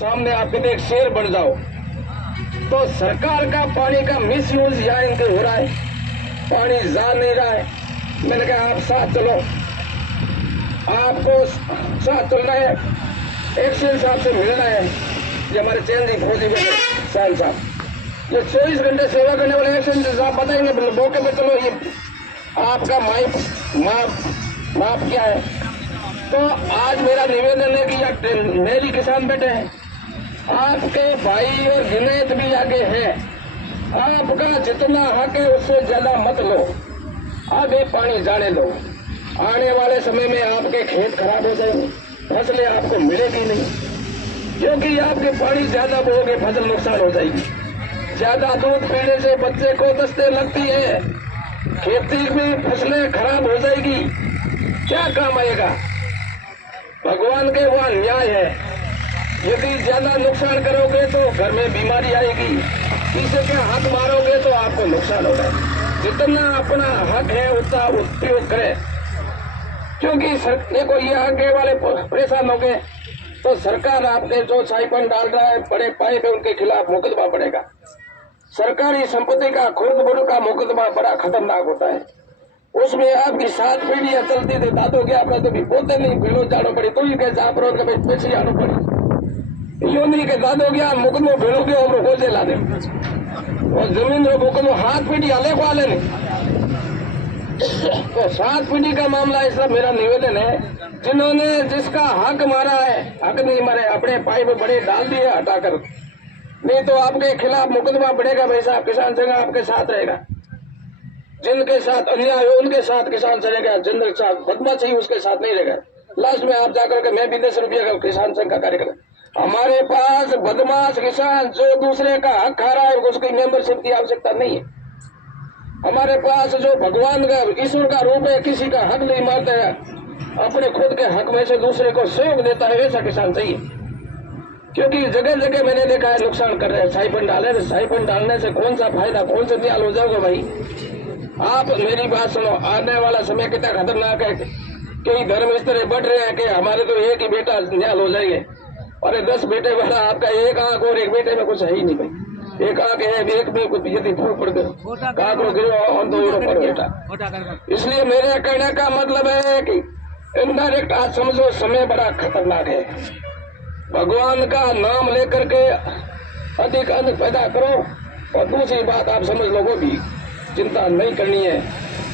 सामने आप कहते एक शेर बन जाओ। तो सरकार का पानी का मिस यूज यहाँ इनके हो रहा है, पानी जा नहीं रहा है। मैंने कहा आप साथ चलो, आपको साथ चलना है, एक्शन साहब से मिलना है। ये हमारे चैन फौजी साहब साहब ये 24 घंटे सेवा करने वाले एक्शन साहब बताएंगे मौके पे। चलो ये आपका माप क्या है। तो आज मेरा निवेदन है कि यहाँ नेरी किसान बैठे हैं, आपके भाई और गिनेत भी आगे हैं, आपका जितना हक है उससे ज्यादा मत लो, आगे पानी जाने दो। आने वाले समय में आपके खेत खराब हो जाएंगे, फसलें आपको मिलेगी नहीं, क्योंकि आपके पानी ज्यादा बोगे फसल नुकसान हो जाएगी। ज्यादा दूध पीने से बच्चे को दस्ते लगती है, खेती में फसलें खराब हो जाएगी, क्या काम आएगा। भगवान के वहां न्याय है, यदि ज्यादा नुकसान करोगे तो घर में बीमारी आएगी, किसी के हाथ मारोगे तो आपको नुकसान होगा। जितना अपना हक है उतना उपयोग करें, क्योंकि देखो ये आगे वाले परेशान हो गए तो सरकार आपने जो छाईपन डाल रहा है बड़े पाए में उनके खिलाफ मुकदमा पड़ेगा। सरकारी संपत्ति का खुर्द बुर्द का मुकदमा बड़ा खतरनाक होता है, उसमें आपकी 7 पीढ़ियां चलती थी, दादो क्या अपना तो भी पोते नहीं भेलो जानो पड़ी, तो ये जा पड़ो के पैसे आनो पड़ी, यो नहीं के दादो क्या मुकदमो भेलो के और हो ला दे और जमीन रो मुकदमो 7 पीढ़ी आले को आले नहीं। तो 7 पीढ़ी का मामला है। सब मेरा निवेदन है, जिन्होंने जिसका हक मारा है, हक नहीं मारे, अपने पाई में बड़े डाल दिए हटाकर, नहीं तो आपके खिलाफ मुकदमा बढ़ेगा। भाई साहब किसान संघ आपके साथ रहेगा, जिनके साथ अन्याय हो उनके साथ किसान संघ रहेगा, जिनके साथ बदमाशी उसके साथ नहीं रहेगा। लास्ट में आप जाकर के मैं भी 10 रुपये का किसान संघ का कार्यक्रम। हमारे पास बदमाश किसान जो दूसरे का हक खा रहा है उसकी मेंबरशिप की आवश्यकता नहीं है। हमारे पास जो भगवान का ईश्वर का रूप है, किसी का हक नहीं मारता है, अपने खुद के हक में से दूसरे को सहयोग देता है, वैसा किसान चाहिए। क्योंकि जगह जगह मैंने देखा है नुकसान कर रहे हैं, साइफन डाले, साइफन डालने से कौन सा फायदा, कौन सा न्याय हो जाओगे भाई। आप मेरी बात सुनो, आने वाला समय कितना खतरनाक है। कई धर्म इस तरह बढ़ रहे हैं कि हमारे तो एक ही बेटा न्याय हो जाएंगे, अरे 10 बेटे वाला आपका एक आंख और एक बेटे में कुछ है ही नहीं भाई। एक आंख है, एक में कुछ यदि फूक पड़ गए काकरो गिरो हम तो पर बेटा। इसलिए मेरे कहने का मतलब है कि इनडायरेक्ट आज समझो समय बड़ा खतरनाक है। भगवान का नाम लेकर के अधिक अन्न पैदा करो। और दूसरी बात आप समझ लोगों भी चिंता नहीं करनी है,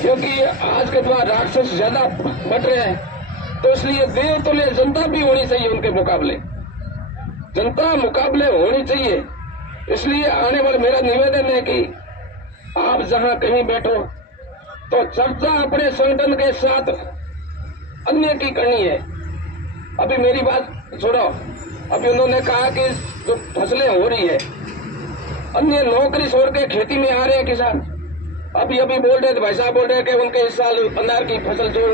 क्योंकि आज के द्वारा राक्षस ज्यादा बढ़ रहे हैं, तो इसलिए देव तुल्य जनता भी होनी चाहिए, उनके मुकाबले जनता मुकाबले होनी चाहिए। इसलिए आने वाले मेरा निवेदन है कि आप जहां कहीं बैठो तो चर्चा अपने संगठन के साथ अन्य की करनी है। अभी मेरी बात छोड़ो, अभी उन्होंने कहा कि जो फसलें हो रही है, अन्य नौकरी छोड़ के खेती में आ रहे हैं किसान। अभी बोल रहे थे, भाई साहब बोल रहे कि उनके इस साल अनार की फसल जो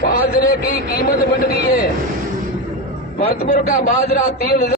बाजरे की कीमत बढ़ गई है। भरतपुर का बाजरा 3,000